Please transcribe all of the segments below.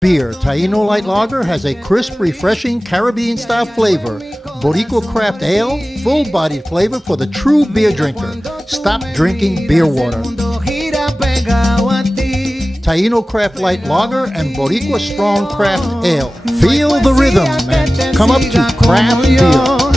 Beer, Taino Light Lager has a crisp, refreshing Caribbean-style flavor. Boricua Craft Ale, full-bodied flavor for the true beer drinker. Stop drinking beer water. Taino Craft Light Lager and Boricua Strong Craft Ale. Feel the rhythm and come up to craft beer.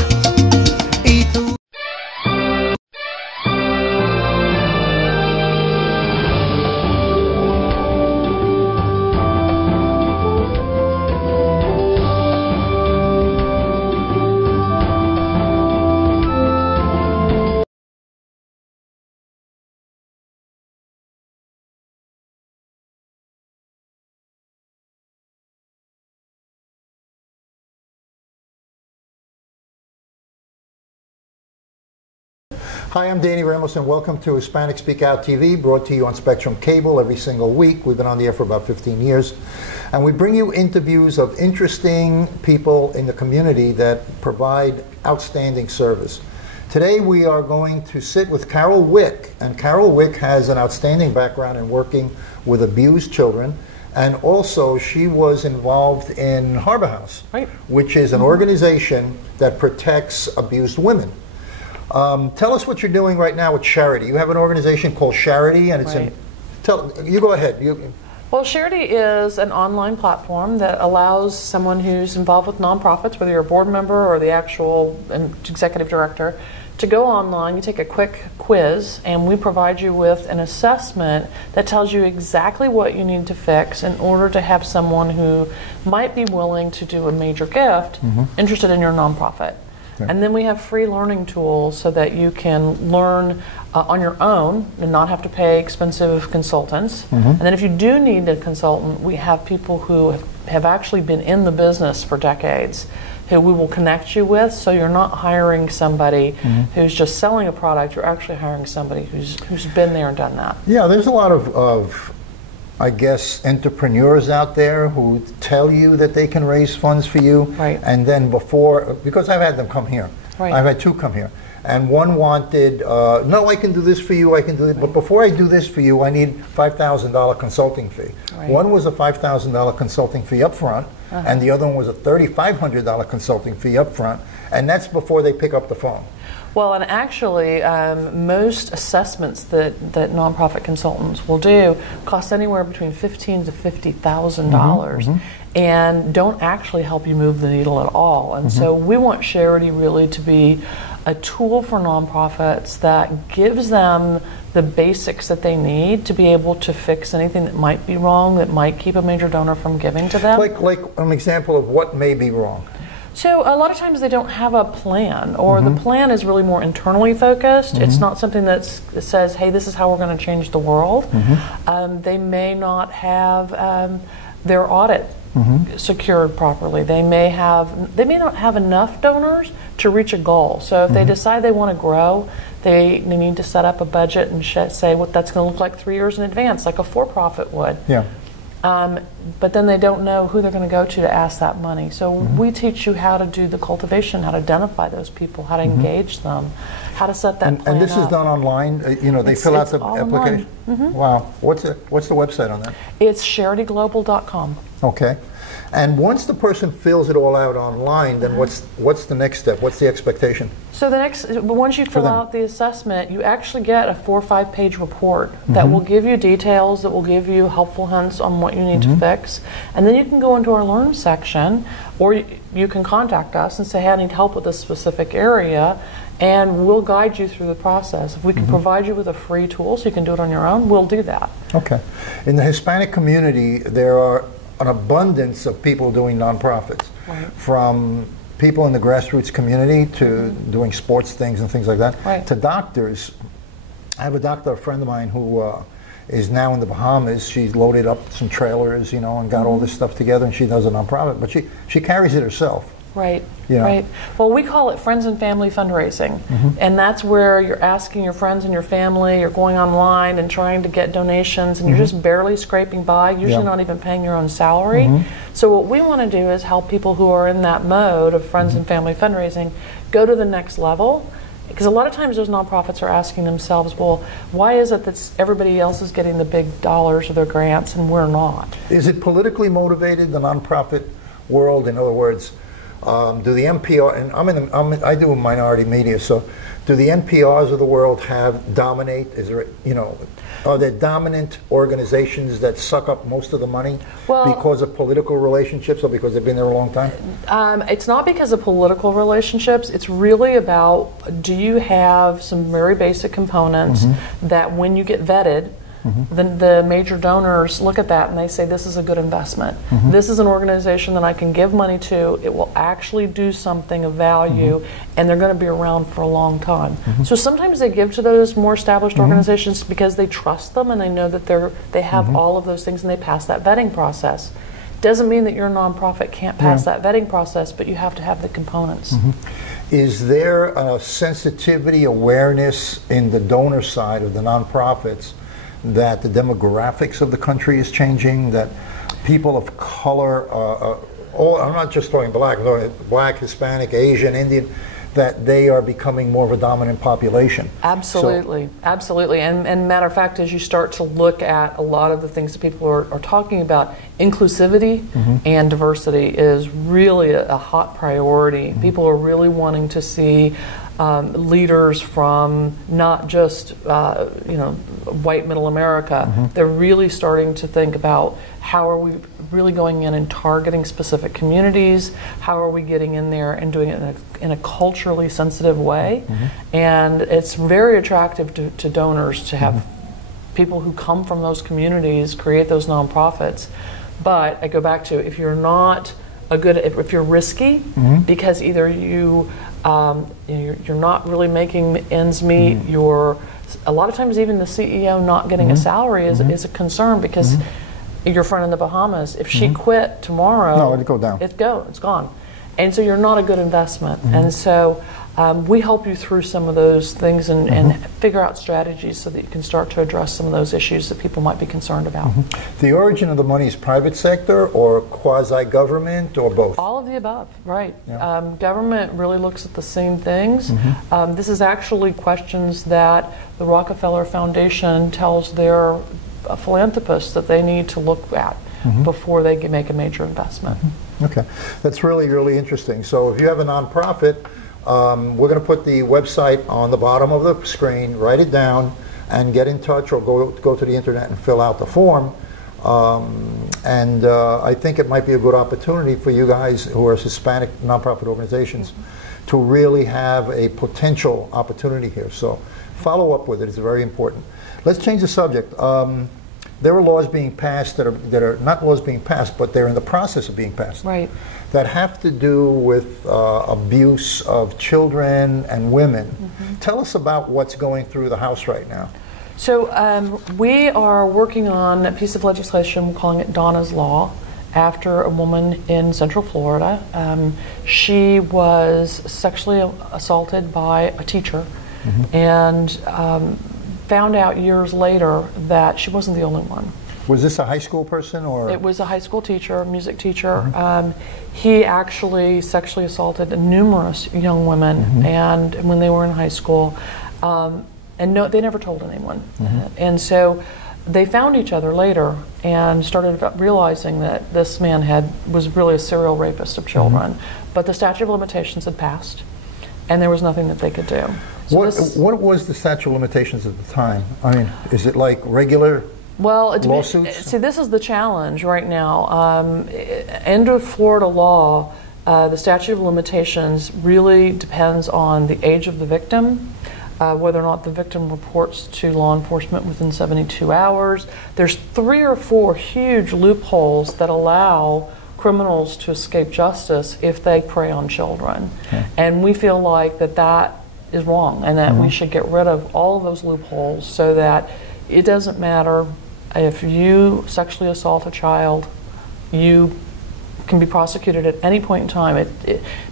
Hi, I'm Danny Ramos and welcome to Hispanic Speak Out TV, brought to you on Spectrum Cable every single week. We've been on the air for about 15 years. And we bring you interviews of interesting people in the community that provide outstanding service. Today we are going to sit with Carol Wick. And Carol Wick has an outstanding background in working with abused children. And also she was involved in Harbor House, right, which is an organization that protects abused women. Tell us what you're doing right now with Charity. You have an organization called Charity, and it's you go ahead. Well, Charity is an online platform that allows someone who's involved with nonprofits, whether you're a board member or the actual executive director, to go online. You take a quick quiz, and we provide you with an assessment that tells you exactly what you need to fix in order to have someone who might be willing to do a major gift interested in your nonprofit. Okay. And then we have free learning tools so that you can learn on your own and not have to pay expensive consultants. And then if you do need a consultant, we have people who have actually been in the business for decades who we will connect you with, so you're not hiring somebody who's just selling a product, you're actually hiring somebody who's been there and done that. Yeah, there's a lot of I guess, entrepreneurs out there who tell you that they can raise funds for you, right, and then because I've had them come here, right, I've had two come here, and one wanted, no, I can do this for you, I can do it, right, but before I do this for you, I need $5,000 consulting fee. Right. One was a $5,000 consulting fee up front, and the other one was a $3,500 consulting fee up front, and that's before they pick up the phone. Well, and actually, most assessments that nonprofit consultants will do cost anywhere between $15,000 to $50,000, and don't actually help you move the needle at all. And so we want Charity really to be a tool for nonprofits that gives them the basics that they need to be able to fix anything that might be wrong, that might keep a major donor from giving to them. Like an example of what may be wrong. So a lot of times they don't have a plan, or the plan is really more internally focused. It's not something that says, hey, this is how we're going to change the world. They may not have their audit secured properly. They may not have enough donors to reach a goal. So if they decide they want to grow, they need to set up a budget and say what that's going to look like 3 years in advance, like a for-profit would. Yeah. But then they don't know who they're going to go to ask that money. So we teach you how to do the cultivation, how to identify those people, how to engage them, how to set that plan And this up. is done online? They fill out the application? Wow. What's the website on that? It's charityglobal.com. Okay. And once the person fills it all out online, then what's the next step? What's the expectation? So once you fill out the assessment, you actually get a 4 or 5 page report that will give you details, that will give you helpful hints on what you need to fix. And then you can go into our Learn section, or you can contact us and say, hey, I need help with this specific area, and we'll guide you through the process. If we can provide you with a free tool so you can do it on your own, we'll do that. Okay. In the Hispanic community, there are an abundance of people doing nonprofits, from people in the grassroots community to doing sports things and things like that, to doctors. I have a friend of mine who is now in the Bahamas. She's loaded up some trailers, and got all this stuff together, and she does a nonprofit, but she carries it herself. Right, right. Well, we call it friends and family fundraising, and that's where you're asking your friends and your family, you're going online and trying to get donations, and you're just barely scraping by, usually not even paying your own salary. So what we want to do is help people who are in that mode of friends and family fundraising go to the next level Because a lot of times those nonprofits are asking themselves, well, why is it that everybody else is getting the big dollars or their grants and we're not? Is it politically motivated, the nonprofit world? In other words, do the NPR, and I do minority media, so do the NPRs of the world dominate? Is there, are there dominant organizations that suck up most of the money because of political relationships or because they've been there a long time? It's not because of political relationships. It's really about, do you have some very basic components that when you get vetted, the major donors look at that and they say, this is a good investment. This is an organization that I can give money to. It will actually do something of value, and they're going to be around for a long time. So sometimes they give to those more established organizations because they trust them and they know that they have all of those things and they pass that vetting process. Doesn't mean that your nonprofit can't pass that vetting process, but you have to have the components. Is there a sensitivity, awareness in the donor side of the nonprofits that the demographics of the country is changing, that people of color, I'm not just talking black, I'm talking black, Hispanic, Asian, Indian, that they are becoming more of a dominant population? Absolutely, absolutely. And matter of fact, as you start to look at a lot of the things that people are talking about, inclusivity and diversity is really a hot priority. People are really wanting to see leaders from not just white middle America. They're really starting to think about how are we really going in and targeting specific communities, how are we getting in there and doing it in a culturally sensitive way. And it's very attractive to donors to have people who come from those communities create those nonprofits. But I go back to, if you're not if you're risky, because either you're not really making ends meet, a lot of times even the CEO not getting a salary is a concern, because your friend in the Bahamas, if she quit tomorrow, it'd go down. It's gone. And so you're not a good investment. And so we help you through some of those things and figure out strategies so that you can start to address some of those issues that people might be concerned about. The origin of the money is private sector or quasi-government or both? All of the above, right. Yeah. Government really looks at the same things. This is actually questions that the Rockefeller Foundation tells their philanthropists that they need to look at before they make a major investment. Okay, that's really, really interesting. So if you have a nonprofit, we're going to put the website on the bottom of the screen. Write it down and get in touch, or go to the internet and fill out the form. I think it might be a good opportunity for you guys who are Hispanic nonprofit organizations to really have a potential opportunity here. So follow up with it. It's very important. Let's change the subject. There are laws being passed that are not laws being passed, but they're in the process of being passed. Right. That have to do with abuse of children and women. Tell us about what's going through the House right now. So we are working on a piece of legislation, we're calling it Donna's Law, after a woman in Central Florida. She was sexually assaulted by a teacher and found out years later that she wasn't the only one. Was this a high school person, or? It was a high school teacher, a music teacher. He actually sexually assaulted numerous young women, and when they were in high school, and no, they never told anyone. And so they found each other later and started realizing that this man was really a serial rapist of children. But the statute of limitations had passed, and there was nothing that they could do. So what was the statute of limitations at the time? I mean, is it like regular lawsuits? See, this is the challenge right now. Under Florida law, the statute of limitations really depends on the age of the victim, whether or not the victim reports to law enforcement within 72 hours. There's 3 or 4 huge loopholes that allow criminals to escape justice if they prey on children. And we feel like that is wrong, and that we should get rid of all of those loopholes so that it doesn't matter if you sexually assault a child, you can be prosecuted at any point in time.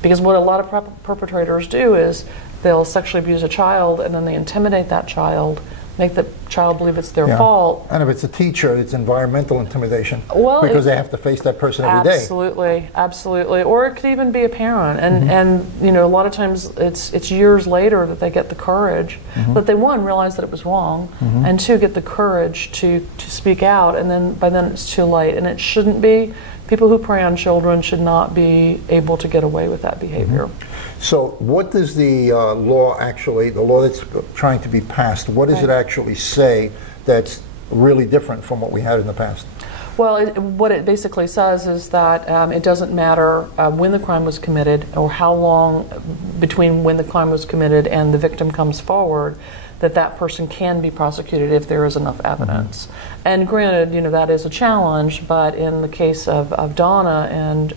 Because what a lot of perpetrators do is they'll sexually abuse a child and then they intimidate that child, make the child believe it's their fault. And if it's a teacher, it's environmental intimidation, well, because they have to face that person every day. Absolutely, absolutely. Or it could even be a parent, and you know, a lot of times it's years later that they get the courage, that they, one, realize that it was wrong, and two, get the courage to speak out, and then by then it's too late, and it shouldn't be. People who prey on children should not be able to get away with that behavior. So what does the law actually, the law that's trying to be passed, what does it actually say that's really different from what we had in the past? Well, what it basically says is that it doesn't matter when the crime was committed or how long between when the crime was committed and the victim comes forward, that person can be prosecuted if there is enough evidence. And granted, you know, that is a challenge, but in the case of Donna and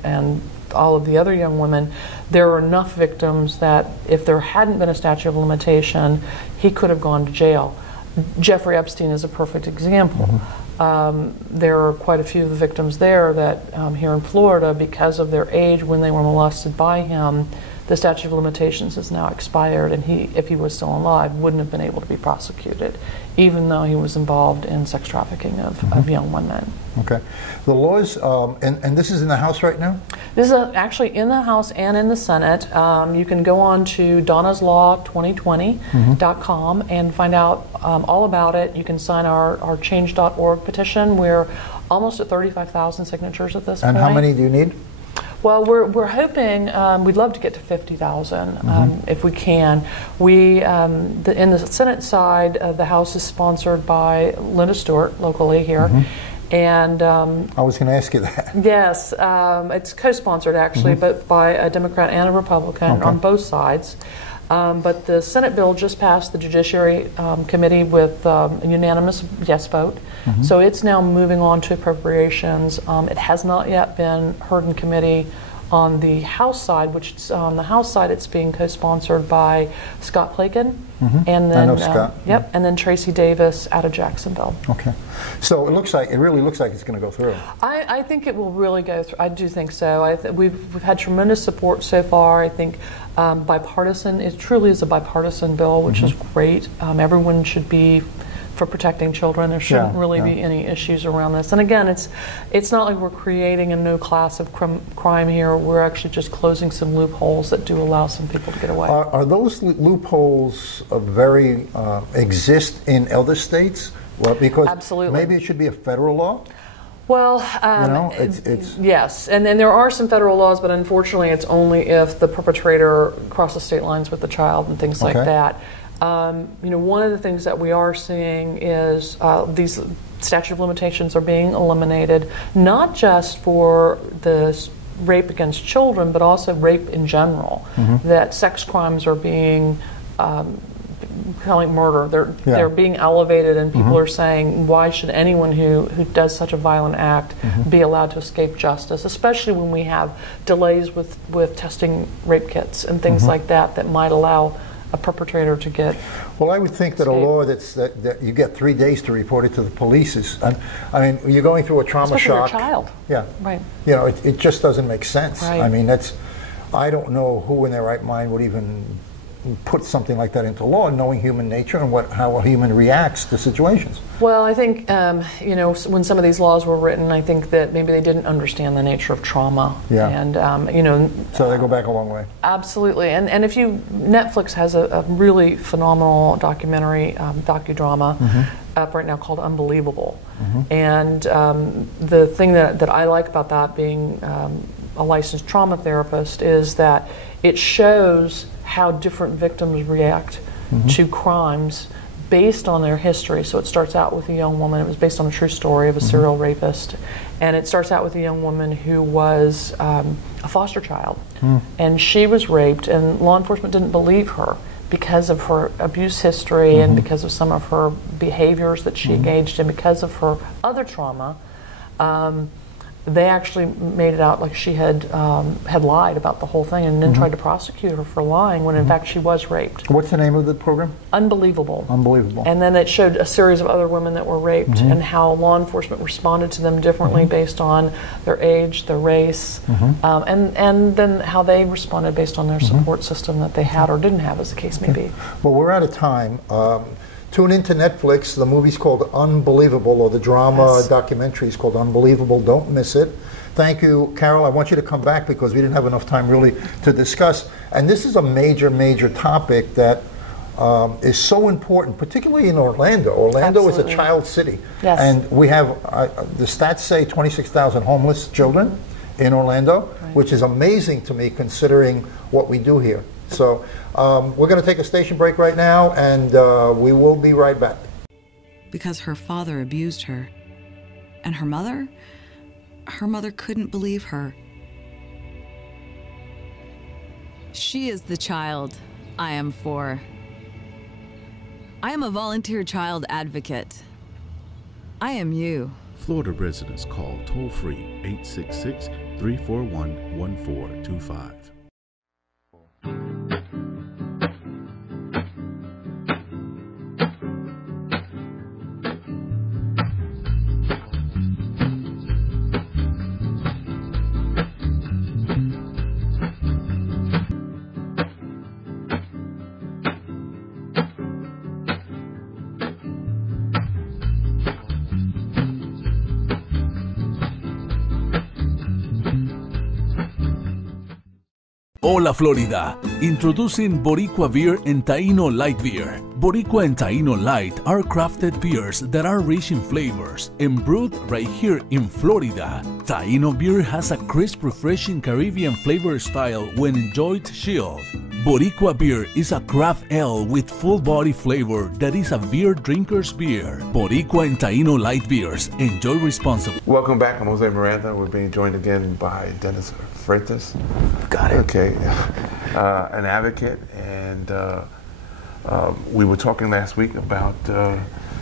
all of the other young women, there are enough victims that if there hadn't been a statute of limitation, he could have gone to jail. Jeffrey Epstein is a perfect example. There are quite a few of the victims there that here in Florida, because of their age when they were molested by him, the statute of limitations has now expired, and he, if he was still alive, wouldn't have been able to be prosecuted, even though he was involved in sex trafficking of young women. Okay. The laws, and this is in the House right now? This is actually in the House and in the Senate. You can go on to donnaslaw2020.com and find out all about it. You can sign our change.org petition. We're almost at 35,000 signatures at this point. And how many do you need? Well, we're hoping, we'd love to get to 50,000 if we can. We, in the Senate side, the House is sponsored by Linda Stewart, locally here. And I was going to ask you that. Yes, it's co-sponsored actually, but by a Democrat and a Republican on both sides. But the Senate bill just passed the Judiciary Committee with a unanimous yes vote. So it's now moving on to appropriations. It has not yet been heard in committee on the House side, which on the House side it's being co-sponsored by Scott Plakin, and then I know Scott. and then Tracy Davis out of Jacksonville. Okay, so it really looks like it's going to go through. I think it will really go through. I do think so. We've had tremendous support so far. I think bipartisan. It truly is a bipartisan bill, which is great. Everyone should be for protecting children. There shouldn't really be any issues around this. And again, it's not like we're creating a new class of crime here. We're actually just closing some loopholes that do allow some people to get away. Are those loopholes exist in other states? Well, because absolutely. Maybe it should be a federal law. Well, you know, it's yes, and then there are some federal laws, but unfortunately, it's only if the perpetrator crosses state lines with the child and things like that. You know, one of the things that we are seeing is these statute of limitations are being eliminated, not just for the rape against children, but also rape in general. That sex crimes are being calling murder. They're being elevated, and people are saying, why should anyone who does such a violent act be allowed to escape justice, especially when we have delays with testing rape kits and things like that might allow a perpetrator to get. Well, I would think that a law that you get 3 days to report it to the police is, I mean, you're going through a trauma shock. Especially a child. Yeah. Right. You know, it just doesn't make sense. Right. I mean, I don't know who in their right mind would even put something like that into law, knowing human nature and how a human reacts to situations. Well, I think, you know, when some of these laws were written, I think that maybe they didn't understand the nature of trauma. Yeah. And, you know. So they go back a long way. Absolutely. And Netflix has a really phenomenal documentary, docudrama up right now called Unbelievable. And the thing that I like about that, being a licensed trauma therapist, is that it shows how different victims react to crimes based on their history. So it starts out with a young woman. It was based on a true story of a serial rapist. And it starts out with a young woman who was a foster child. And she was raped, and law enforcement didn't believe her because of her abuse history and because of some of her behaviors that she engaged in, because of her other trauma. They actually made it out like she had lied about the whole thing, and then tried to prosecute her for lying when in fact she was raped. What's the name of the program? Unbelievable. Unbelievable. And then it showed a series of other women that were raped and how law enforcement responded to them differently based on their age, their race, and then how they responded based on their support system that they had or didn't have, as the case may be. Well, we're out of time. tune into Netflix. The movie's called Unbelievable, or the drama documentary is called Unbelievable. Don't miss it. Thank you, Carol. I want you to come back because we didn't have enough time really to discuss. And this is a major, major topic that is so important, particularly in Orlando. Orlando is a child city. Yes. And we have, the stats say 26,000 homeless children in Orlando, which is amazing to me considering what we do here. So we're going to take a station break right now, and we will be right back. Because her father abused her. And her mother couldn't believe her. She is the child I am for. I am a volunteer child advocate. I am you. Florida residents call toll-free 866-341-1425. Hola Florida, introducing Boricua Beer and Taino Light Beer. Boricua and Taino Light are crafted beers that are rich in flavors and brewed right here in Florida. Taino beer has a crisp, refreshing Caribbean flavor style when enjoyed chilled. Boricua beer is a craft ale with full body flavor that is a beer drinker's beer. Boricua and Taino Light Beers. Enjoy responsibly. Welcome back. I'm Jose Miranda. We're being joined again by Dennis Freitas. Got it. Okay. An advocate, and we were talking last week about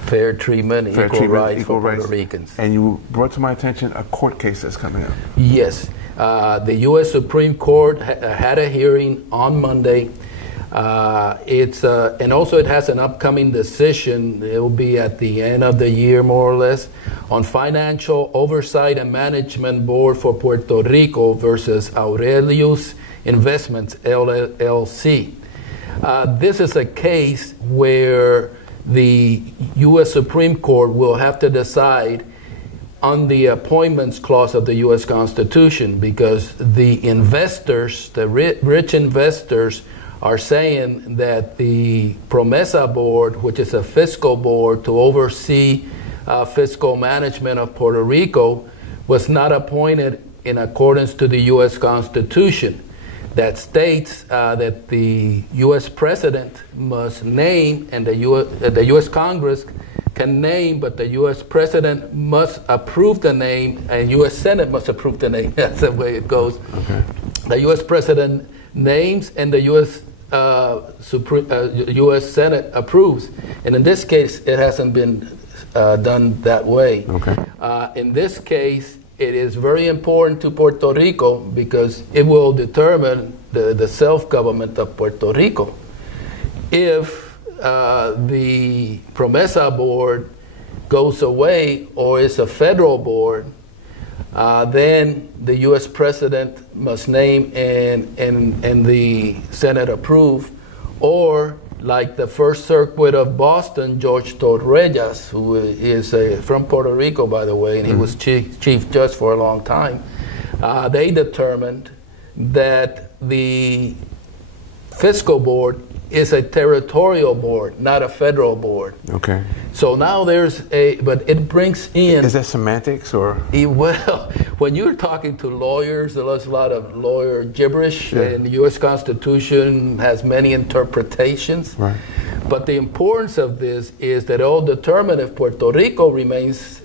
fair treatment, equal rights for Puerto Ricans. And you brought to my attention a court case that's coming up. Yes. The U.S. Supreme Court had a hearing on Monday. And also it has an upcoming decision. It will be at the end of the year, more or less, on Financial Oversight and Management Board for Puerto Rico versus Aurelius Investments, LLC. This is a case where the U.S. Supreme Court will have to decide on the appointments clause of the U.S. Constitution, because the investors, the rich investors, are saying that the Promesa Board, which is a fiscal board to oversee fiscal management of Puerto Rico, was not appointed in accordance to the U.S. Constitution, that states that the U.S. President must name, and the U.S. Congress can name, but the U.S. President must approve the name, and U.S. Senate must approve the name. That's the way it goes. Okay. The U.S. President names, and the U.S. U.S. Senate approves. And in this case, it hasn't been done that way. Okay. In this case, it is very important to Puerto Rico because it will determine the self-government of Puerto Rico. If the Promesa Board goes away or is a federal board, then the U.S. President must name and the Senate approve, or like the First Circuit of Boston, George Torreyes, who is from Puerto Rico, by the way, and he was chief judge for a long time, they determined that the fiscal board is a territorial board, not a federal board. Okay. So now but it brings in... Is that semantics or? Well, when you're talking to lawyers, there's a lot of lawyer gibberish, and the U.S. Constitution has many interpretations. Right. But the importance of this is that it will determine if Puerto Rico remains,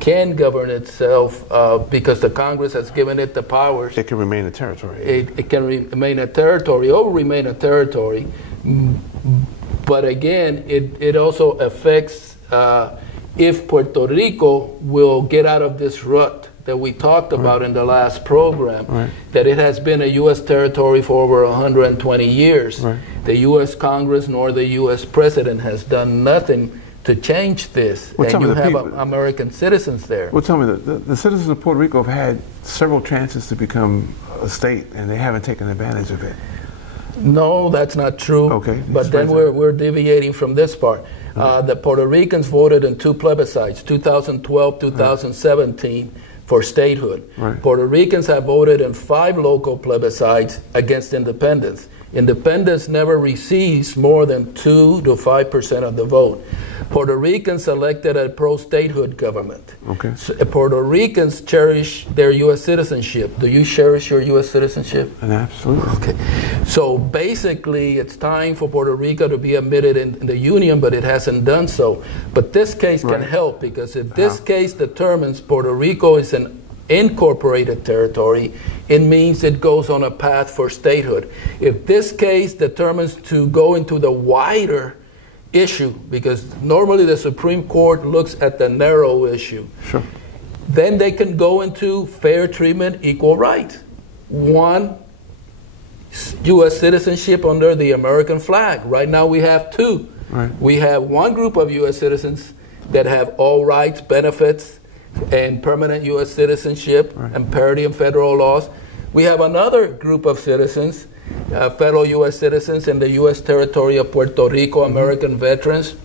can govern itself because the Congress has given it the powers. It can remain a territory. It can remain a territory, or remain a territory. But again, it also affects if Puerto Rico will get out of this rut that we talked about in the last program, that it has been a U.S. territory for over 120 years. The U.S. Congress nor the U.S. President has done nothing to change this. Well, and you have American citizens there. Well, tell me, the citizens of Puerto Rico have had several chances to become a state, and they haven't taken advantage of it. No, that's not true. Okay. But then we're deviating from this part. The Puerto Ricans voted in 2 plebiscites, 2012, 2017, for statehood. Right. Puerto Ricans have voted in 5 local plebiscites against independence. Independence never receives more than 2 to 5% of the vote. Puerto Ricans elected a pro-statehood government. Okay. So, Puerto Ricans cherish their U.S. citizenship. Do you cherish your U.S. citizenship? Absolutely. Okay. So basically, it's time for Puerto Rico to be admitted in the Union, but it hasn't done so. But this case can help, because if this case determines Puerto Rico is an incorporated territory, it means it goes on a path for statehood. If this case determines to go into the wider issue, because normally the Supreme Court looks at the narrow issue, sure, then they can go into fair treatment, equal rights. 1, U.S. citizenship under the American flag. Right now we have 2. Right. We have 1 group of U.S. citizens that have all rights, benefits, and permanent U.S. citizenship, and parity in federal laws. We have another group of citizens, federal U.S. citizens in the U.S. territory of Puerto Rico, American veterans.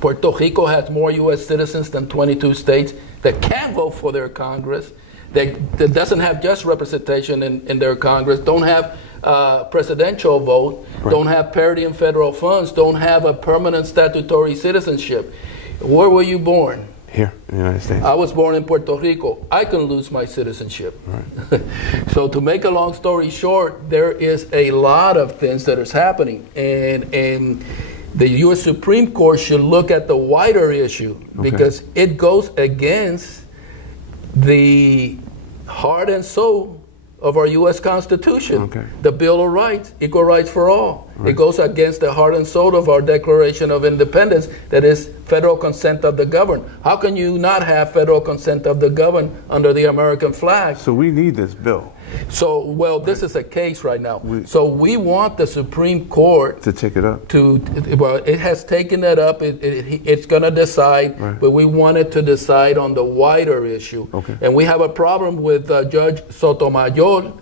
Puerto Rico has more U.S. citizens than 22 states that can't vote for their Congress, that doesn't have just representation in their Congress, don't have presidential vote, don't have parity in federal funds, don't have a permanent statutory citizenship. Where were you born? Here in the United States. I was born in Puerto Rico. I can lose my citizenship. Right. So to make a long story short, there is a lot of things that is happening. And the U.S. Supreme Court should look at the wider issue, because it goes against the heart and soul of our U.S. Constitution, the Bill of Rights, equal rights for all. Right. It goes against the heart and soul of our Declaration of Independence, that is federal consent of the governed. How can you not have federal consent of the governed under the American flag? So we need this bill. So, well, this is a case right now. So we want the Supreme Court to take it up. Well, it has taken it up. It's going to decide, but we want it to decide on the wider issue. And we have a problem with Judge Sotomayor,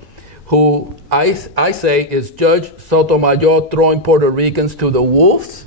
who I say is Judge Sotomayor throwing Puerto Ricans to the wolves,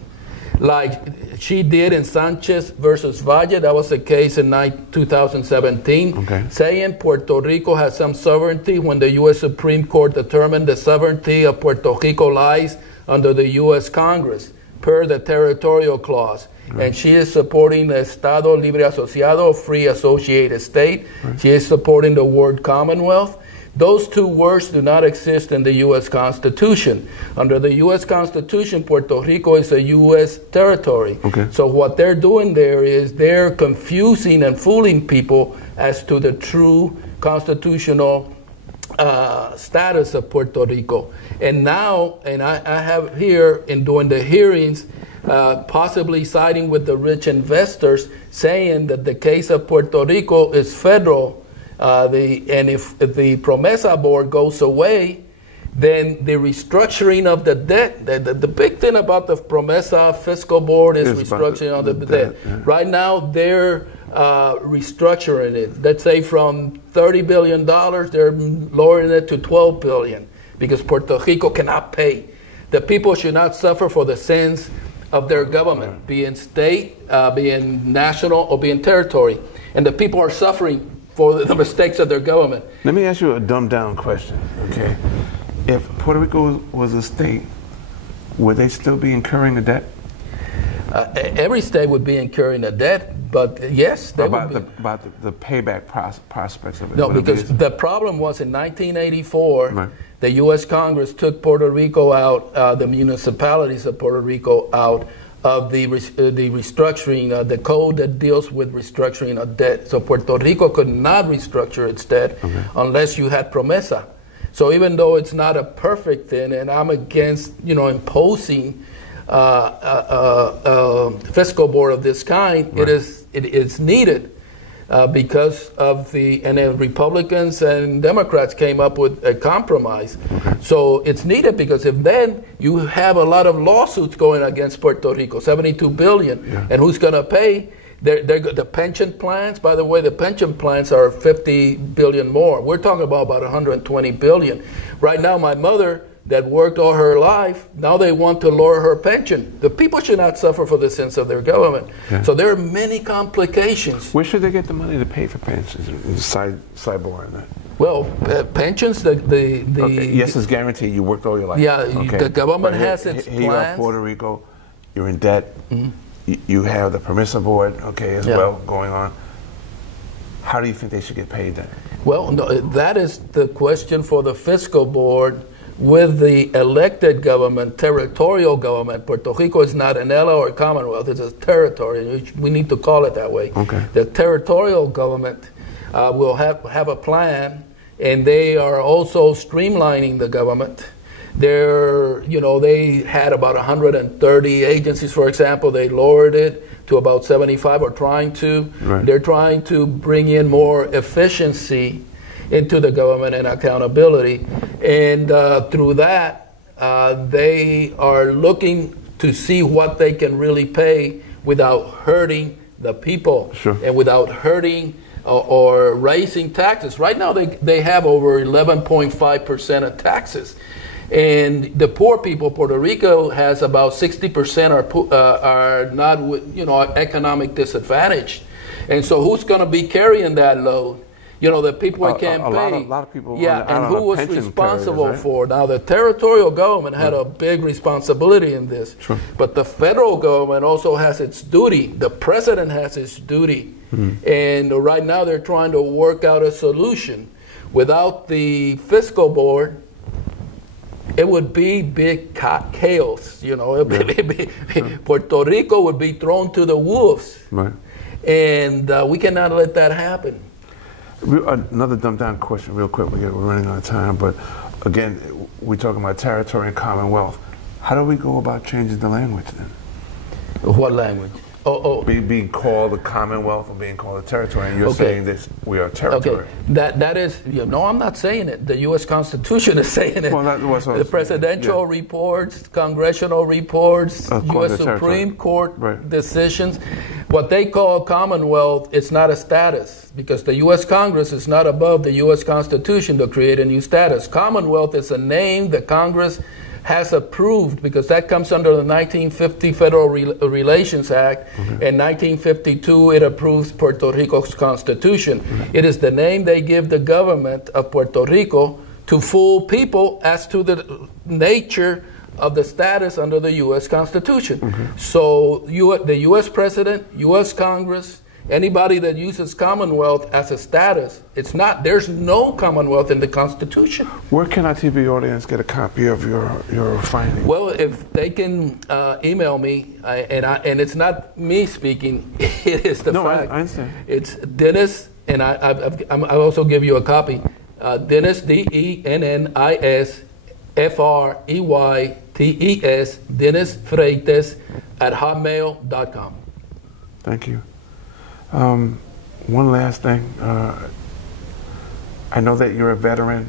like she did in Sanchez versus Valle. That was the case in 2017, saying Puerto Rico has some sovereignty when the U.S. Supreme Court determined the sovereignty of Puerto Rico lies under the U.S. Congress, per the territorial clause. And she is supporting the Estado Libre Asociado, free associated state. She is supporting the word Commonwealth. Those 2 words do not exist in the U.S. Constitution. Under the U.S. Constitution, Puerto Rico is a U.S. territory. So what they're doing there is they're confusing and fooling people as to the true constitutional status of Puerto Rico. And now, and I have here, in doing the hearings, possibly siding with the rich investors, saying that the case of Puerto Rico is federal. And if the Promesa board goes away, then the restructuring of the debt, the big thing about the Promesa fiscal board is restructuring of the debt. Right now, they're restructuring it. Let's say from $30 billion, they're lowering it to $12 billion, because Puerto Rico cannot pay. The people should not suffer for the sins of their government, being state, being national, or being territory. And the people are suffering for the mistakes of their government. Let me ask you a dumbed down question, okay? If Puerto Rico was a state, would they still be incurring the debt? Every state would be incurring a debt, but yes, they would be. About the payback prospects of it? No, because the problem was in 1984, the U.S. Congress took Puerto Rico out, the municipalities of Puerto Rico out of the restructuring, the code that deals with restructuring of debt. So Puerto Rico could not restructure its debt unless you had Promesa. So even though it's not a perfect thing, and I'm against, imposing fiscal board of this kind, it is needed because of and Republicans and Democrats came up with a compromise. So it's needed because if then you have a lot of lawsuits going against Puerto Rico, $72 billion, and who's going to pay? The pension plans, by the way, the pension plans are $50 billion more. We're talking about $120 billion. Right now, my mother that worked all her life, now they want to lower her pension. The people should not suffer for the sins of their government. Yeah. So there are many complications. Where should they get the money to pay for pensions? Sidebar on that. Well, pensions, okay. Yes, it's guaranteed. You worked all your life. Yeah, okay. The government has its plans. Here you are, Puerto Rico. You're in debt. Mm-hmm. You have the permissive board, as well, going on. How do you think they should get paid then? Well, no, that is the question for the fiscal board with the elected government, territorial government. Puerto Rico is not an LA or a Commonwealth, it's a territory. We need to call it that way. Okay. The territorial government will have a plan, and they are also streamlining the government. They had about 130 agencies, for example. They lowered it to about 75, or trying to. Right. They're trying to bring in more efficiency into the government and accountability. And through that, they are looking to see what they can really pay without hurting the people. Sure. And without hurting or raising taxes. Right now, they have over 11.5% of taxes. And the poor people, Puerto Rico has about 60% are not, economic disadvantaged. And so who's going to be carrying that load? The people that can't pay. A lot of people. Yeah, and who was responsible for? Now, the territorial government had a big responsibility in this. Sure. But the federal government also has its duty. The president has his duty. And right now they're trying to work out a solution. Without the fiscal board, it would be big chaos. Puerto Rico would be thrown to the wolves. Right. And we cannot let that happen. Another dumbed-down question, real quick. We're running out of time, but again, we're talking about territory and commonwealth. How do we go about changing the language then? What language? Being called the commonwealth or being called a territory, and you're saying this, we are territory. Okay, that is, no, I'm not saying it. The U.S. Constitution is saying it. Well, that was the presidential reports, congressional reports, U.S. Supreme Court decisions. What they call commonwealth, it's not a status, because the U.S. Congress is not above the U.S. Constitution to create a new status. Commonwealth is a name that Congress has approved, because that comes under the 1950 Federal Relations Act. In 1952, it approves Puerto Rico's Constitution. It is the name they give the government of Puerto Rico to fool people as to the nature of the status under the U.S. Constitution. So the U.S. President, U.S. Congress, anybody that uses Commonwealth as a status, it's not. There's no Commonwealth in the Constitution. Where can our TV audience get a copy of your findings? Well, if they can email me, and it's not me speaking, it is the fact. I understand. It's Dennis, and I'll also give you a copy. Dennis, DENNIS FREYTES, Dennis Freites @hotmail.com. Thank you. One last thing. I know that you're a veteran.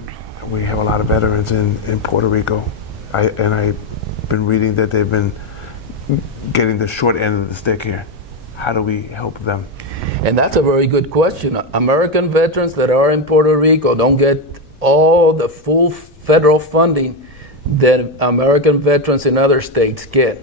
We have a lot of veterans in Puerto Rico. I've been reading that they've been getting the short end of the stick here. How do we help them? And that's a very good question. American veterans that are in Puerto Rico don't get all the full federal funding that American veterans in other states get.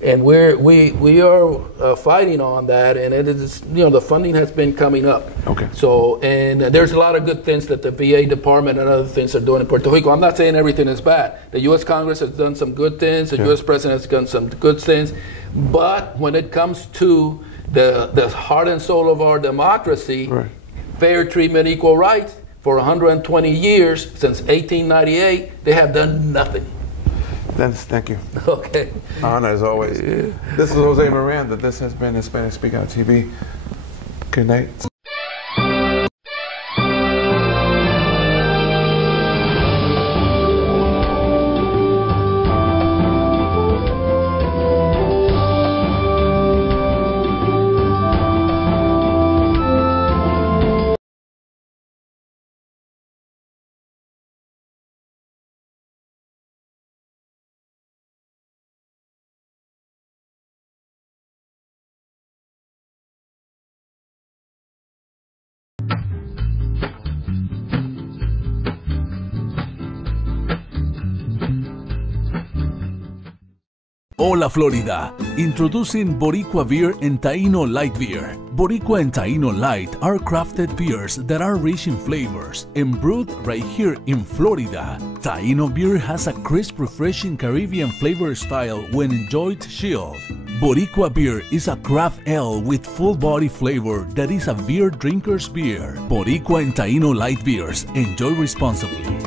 And we are fighting on that, and it is, the funding has been coming up. Okay. So, and there's a lot of good things that the VA department and other things are doing in Puerto Rico. I'm not saying everything is bad. The U.S. Congress has done some good things. The U.S. President has done some good things. But when it comes to the heart and soul of our democracy, fair treatment, equal rights, for 120 years, since 1898, they have done nothing. Dennis, thank you. Okay. Honor as always. This is Jose Miranda. This has been Hispanic Speak Out TV. Good night. Hola Florida! Introducing Boricua Beer and Taino Light Beer. Boricua and Taino Light are crafted beers that are rich in flavors and brewed right here in Florida. Taino beer has a crisp, refreshing Caribbean flavor style when enjoyed chilled. Boricua beer is a craft ale with full body flavor that is a beer drinker's beer. Boricua and Taino Light Beers. Enjoy responsibly.